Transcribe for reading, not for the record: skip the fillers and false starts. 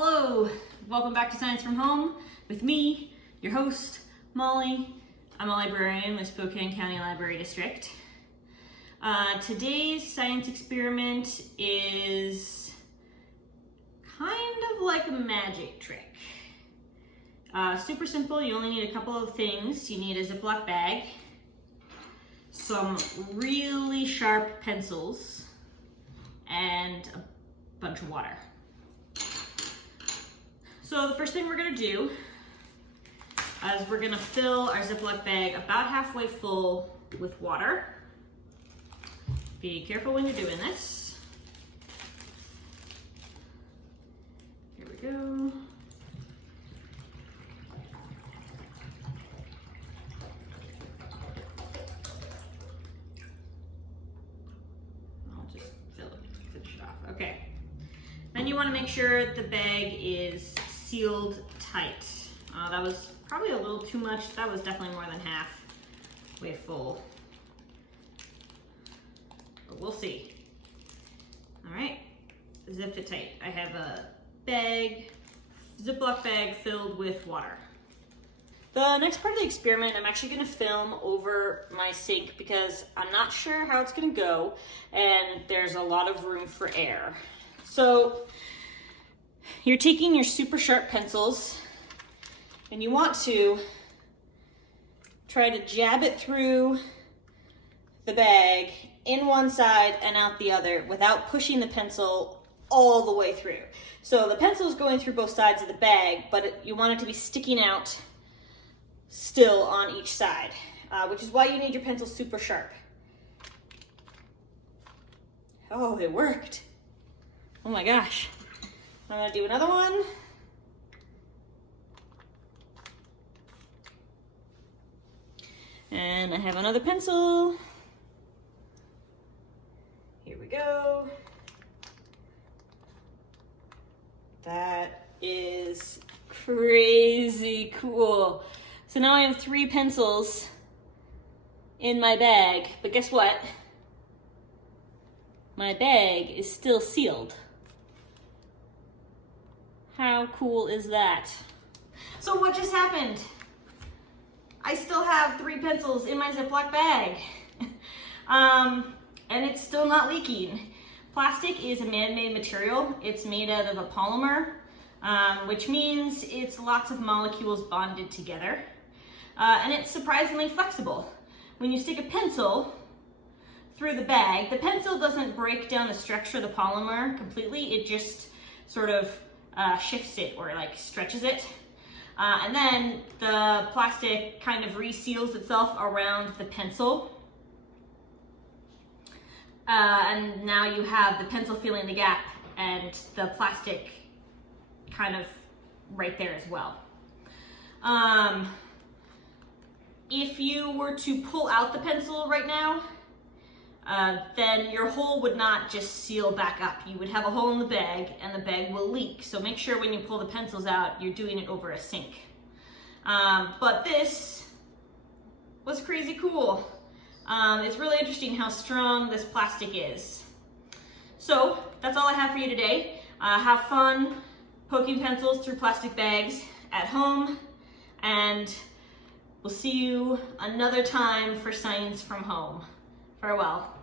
Hello, welcome back to Science from Home with me, your host, Molly. I'm a librarian with Spokane County Library District. Today's science experiment is kind of like a magic trick. Super simple, you only need a couple of things. You need a Ziploc bag, some really sharp pencils, and a bunch of water. So the first thing we're gonna do is we're gonna fill our Ziploc bag about halfway full with water. Be careful when you're doing this. Here we go. I'll just finish it off. Okay. Then you want to make sure the bag is sealed tight. That was probably a little too much. That was definitely more than halfway full. But we'll see. All right, zip it tight. I have a bag, Ziploc bag filled with water. The next part of the experiment, I'm actually gonna film over my sink because I'm not sure how it's gonna go and there's a lot of room for air. So you're taking your super sharp pencils and you want to try to jab it through the bag in one side and out the other without pushing the pencil all the way through. So the pencil is going through both sides of the bag, but you want it to be sticking out still on each side, which is why you need your pencil super sharp. Oh, it worked. Oh my gosh. I'm gonna do another one. And I have another pencil. Here we go. That is crazy cool. So now I have 3 pencils in my bag, but guess what? My bag is still sealed. How cool is that? So what just happened? I still have 3 pencils in my Ziploc bag. And it's still not leaking. Plastic is a man-made material. It's made out of a polymer, which means it's lots of molecules bonded together. And it's surprisingly flexible. When you stick a pencil through the bag, the pencil doesn't break down the structure of the polymer completely. It just sort of shifts it or like stretches it. And then the plastic kind of reseals itself around the pencil. And now you have the pencil filling the gap and the plastic kind of right there as well. If you were to pull out the pencil right now, then your hole would not just seal back up. You would have a hole in the bag and the bag will leak. So make sure when you pull the pencils out, you're doing it over a sink. But this was crazy cool. It's really interesting how strong this plastic is. So that's all I have for you today. Have fun poking pencils through plastic bags at home, and we'll see you another time for Science from Home. Farewell.